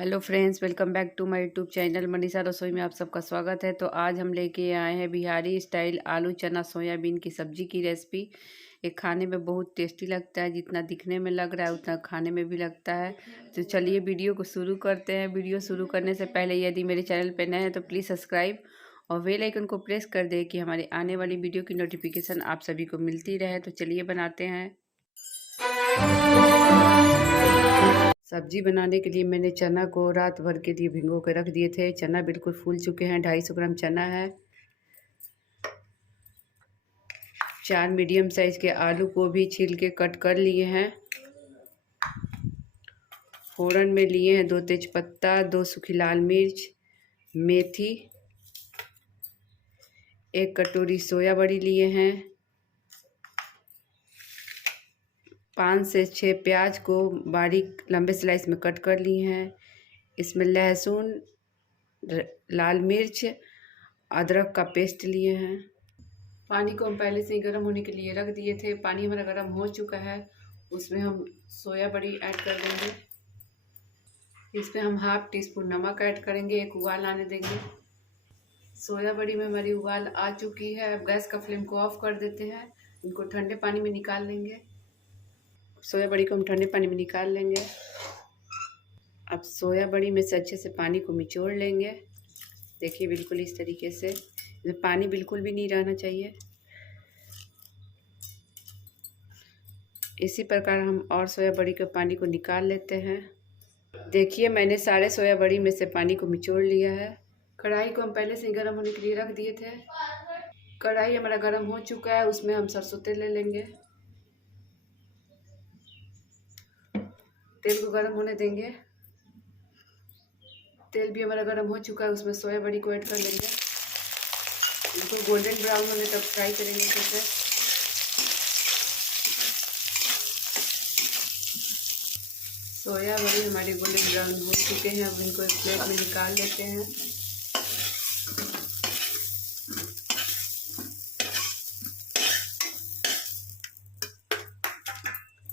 Hello friends, welcome back to my YouTube channel Manisha Rasoi में आप सबका स्वागत है। तो आज हम लेके आए हैं बिहारी स्टाइल आलू चना सोयाबीन की सब्जी की रेसिपी। ये खाने में बहुत टेस्टी लगता है, जितना दिखने में लग रहा है उतना खाने में भी लगता है। तो चलिए वीडियो को शुरू करते हैं। वीडियो शुरू करने से पहले यदि मेरे चैनल पर नए हैं तो प्लीज़ सब्सक्राइब और बेल आइकन को प्रेस कर दें कि हमारी आने वाली वीडियो की नोटिफिकेशन आप सभी को मिलती रहे। तो चलिए बनाते हैं। सब्जी बनाने के लिए मैंने चना को रात भर के लिए भिगो के रख दिए थे। चना बिल्कुल फूल चुके हैं। 250 ग्राम चना है। 4 मीडियम साइज के आलू को भी छील के कट कर लिए हैं। फोड़न में लिए हैं 2 तेजपत्ता, 2 सूखी लाल मिर्च, मेथी, 1 कटोरी सोया बड़ी लिए हैं। 5 से 6 प्याज को बारीक लंबे स्लाइस में कट कर लिए हैं। इसमें लहसुन, लाल मिर्च, अदरक का पेस्ट लिए हैं। पानी को हम पहले से ही गर्म होने के लिए रख दिए थे। पानी हमारा गर्म हो चुका है। उसमें हम सोया बड़ी ऐड कर देंगे। इसमें हम हाफ टी स्पून नमक ऐड करेंगे। एक उबाल आने देंगे। सोया बड़ी में हमारी उबाल आ चुकी है। अब गैस का फ्लेम को ऑफ कर देते हैं। इनको ठंडे पानी में निकाल लेंगे। सोया बड़ी को हम ठंडे पानी में निकाल लेंगे। अब सोया बड़ी में से अच्छे से पानी को निचोड़ लेंगे। देखिए बिल्कुल इस तरीके से, इसमें पानी बिल्कुल भी नहीं रहना चाहिए। इसी प्रकार हम और सोया बड़ी के पानी को निकाल लेते हैं। देखिए मैंने सारे सोया बड़ी में से पानी को निचोड़ लिया है। कढ़ाई को हम पहले से ही गर्म होने के लिए रख दिए थे। कढ़ाई हमारा गर्म हो चुका है। उसमें हम सरसों तेल ले लेंगे। तेल को गर्म होने देंगे। तेल भी हमारा गर्म हो चुका है। उसमें सोया बड़ी को ऐड कर लेंगे। इनको गोल्डन ब्राउन होने तक फ्राई करेंगे अच्छे से। सोया बड़ी हमारे गोल्डन ब्राउन हो चुके हैं। अब इनको एक प्लेट में निकाल लेते हैं।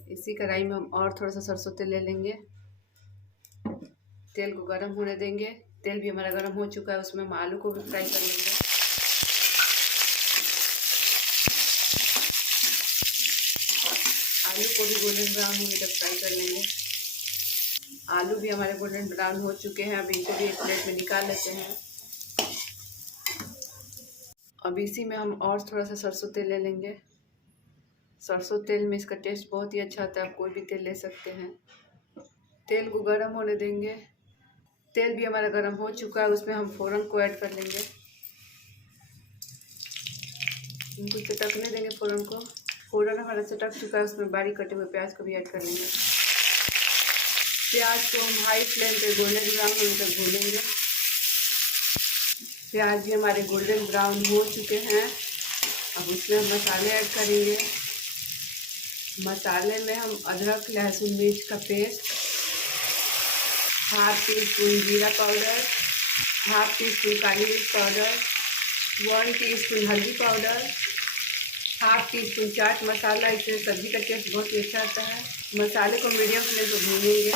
इसी कढ़ाई में हम और थोड़ा सा सरसों तेल ले लेंगे। तेल को गर्म होने देंगे। तेल भी हमारा गर्म हो चुका है। उसमें हम आलू को भी फ्राई कर लेंगे। आलू को भी गोल्डन ब्राउन होने तक फ्राई कर लेंगे। आलू भी हमारे गोल्डन ब्राउन हो चुके हैं। अब इनको भी एक प्लेट में निकाल लेते हैं। अब इसी में हम और थोड़ा सा सरसों तेल ले लेंगे। सरसों तेल में इसका टेस्ट बहुत ही अच्छा आता है। आप कोई भी तेल ले सकते हैं। तेल को गर्म होने देंगे। तेल भी हमारा गर्म हो चुका है। उसमें हम फ़ौरन को ऐड कर लेंगे। इनको चटकने देंगे फ़ौरन को। फ़ौरन हमारा चटक चुका है। उसमें बारीक कटे हुए प्याज को भी ऐड कर लेंगे। प्याज को हम हाई फ्लेम पे गोल्डन ब्राउन होने तक भूनेंगे। प्याज भी हमारे गोल्डन ब्राउन हो चुके हैं। अब उसमें हम मसाले ऐड करेंगे। मसाले में हम अदरक, लहसुन, मिर्च का पेस्ट, हाफ टी स्पून जीरा पाउडर, हाफ टी स्पून काली मिर्च पाउडर, 1 टीस्पून हल्दी powder, half tea spoon chaat masala. इससे सब्जी का टेस्ट बहुत ही अच्छा आता है। मसाले को मीडियम फ्लेम पर भूनेंगे।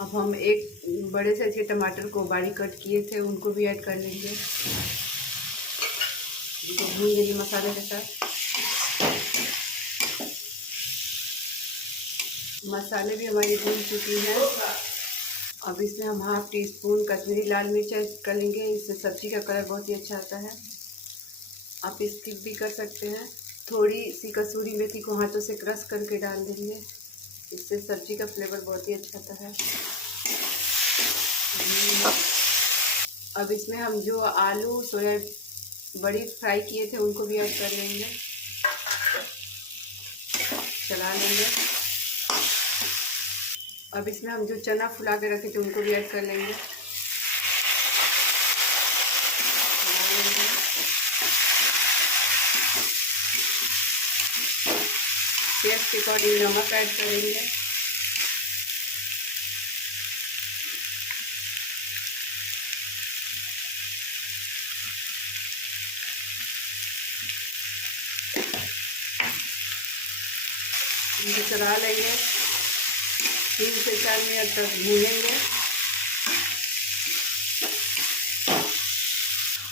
अब हम एक बड़े साइज के टमाटर को बारीक कट किए थे, उनको भी ऐड कर लेंगे। इनको भून लेंगे मसाले के साथ। मसाले भी हमारी भून चुकी हैं। अब इसमें हम हाफ टी स्पून कश्मीरी लाल मिर्च ऐड कर लेंगे। इससे सब्जी का कलर बहुत ही अच्छा आता है। आप स्किप भी कर सकते हैं। थोड़ी सी कसूरी मेथी को हाथों से क्रश करके डाल देंगे। इससे सब्जी का फ्लेवर बहुत ही अच्छा आता है। अब इसमें हम जो आलू सोया बड़ी फ्राई किए थे उनको भी ऐड कर लेंगे। चला लेंगे। अब इसमें हम जो चना फुला के रखे थे उनको भी ऐड कर लेंगे। टेस्ट के अकॉर्डिंग नमक ऐड करेंगे। इनको चला लेंगे, 3 से 4 मिनट तक भूनेंगे।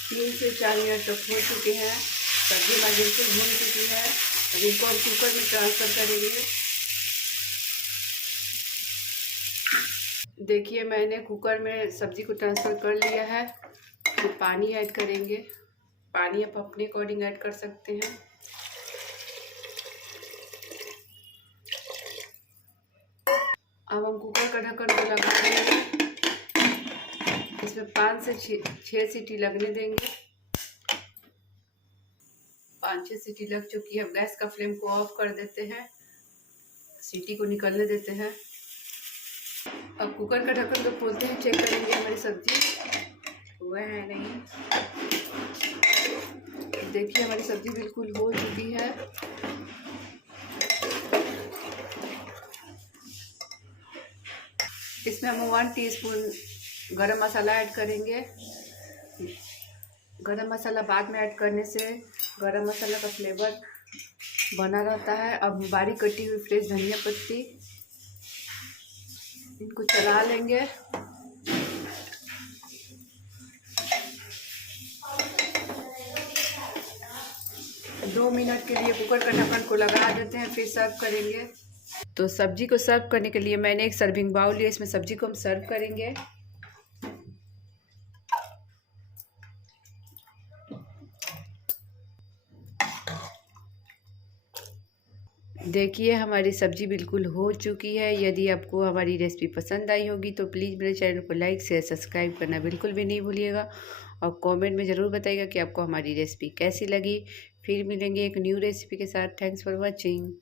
3 से 4 मिनट तक हो चुके हैं, सब्जी हमारी बिल्कुल भून चुकी है। अब इनको हम कुकर में ट्रांसफ़र करेंगे। देखिए मैंने कुकर में सब्जी को ट्रांसफ़र कर लिया है। तो पानी ऐड करेंगे, पानी आप अपने अकॉर्डिंग ऐड कर सकते हैं। अब हम कुकर का ढक्कन को लगा देंगे, इसमें 5 से 6 सीटी लगने देंगे। 5-6 सीटी लग चुकी है। अब गैस का फ्लेम को ऑफ कर देते हैं, सीटी को निकलने देते हैं। अब कुकर का ढक्कन को खोलते हैं, चेक करेंगे हमारी सब्जी हुआ है नहीं। देखिए हमारी सब्जी बिल्कुल हो चुकी है। इसमें हम 1 टीस्पून गरम मसाला ऐड करेंगे। गरम मसाला बाद में ऐड करने से गरम मसाला का फ्लेवर बना रहता है। अब बारीक कटी हुई फ्रेश धनिया पत्ती, इनको चला लेंगे। दो मिनट के लिए कुकर का ढक्कन को लगा देते हैं, फिर सर्व करेंगे। तो सब्जी को सर्व करने के लिए मैंने एक सर्विंग बाउल लिया, इसमें सब्जी को हम सर्व करेंगे। देखिए हमारी सब्जी बिल्कुल हो चुकी है। यदि आपको हमारी रेसिपी पसंद आई होगी तो प्लीज़ मेरे चैनल को लाइक शेयर सब्सक्राइब करना बिल्कुल भी नहीं भूलिएगा, और कमेंट में ज़रूर बताइएगा कि आपको हमारी रेसिपी कैसी लगी। फिर मिलेंगे एक न्यू रेसिपी के साथ। Thanks for watching.